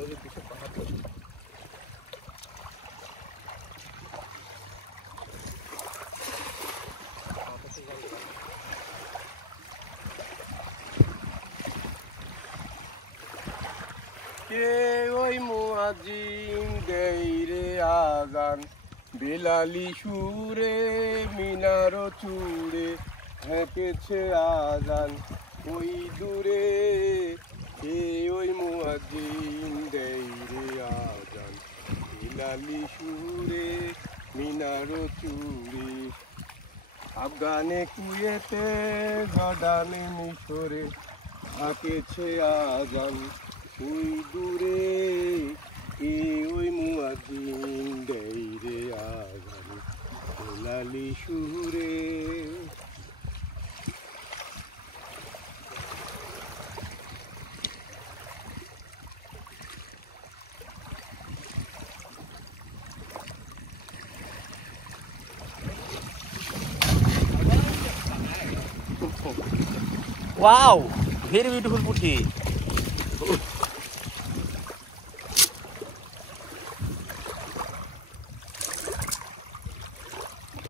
নদীর দিকে পাহাড় তৈরি। কে ওই মুয়াজ্জিন দেই রে আজান, বেলালি সুরে মিনার চূড়ে হেঁটেছে আজান ওই দূরে। কে ওই মুয়াজ্জিন দেই রে আজান, বেলালি সুরে মিনার চূড়ে। আফগানে কুয়েতে জর্ডানে মিশরে হাঁকেছে আজান ওই দূরে। কে ওই মুয়াজ্জিন দেই রে আজান, বেলালি সুরে। Wow, very beautiful puthi.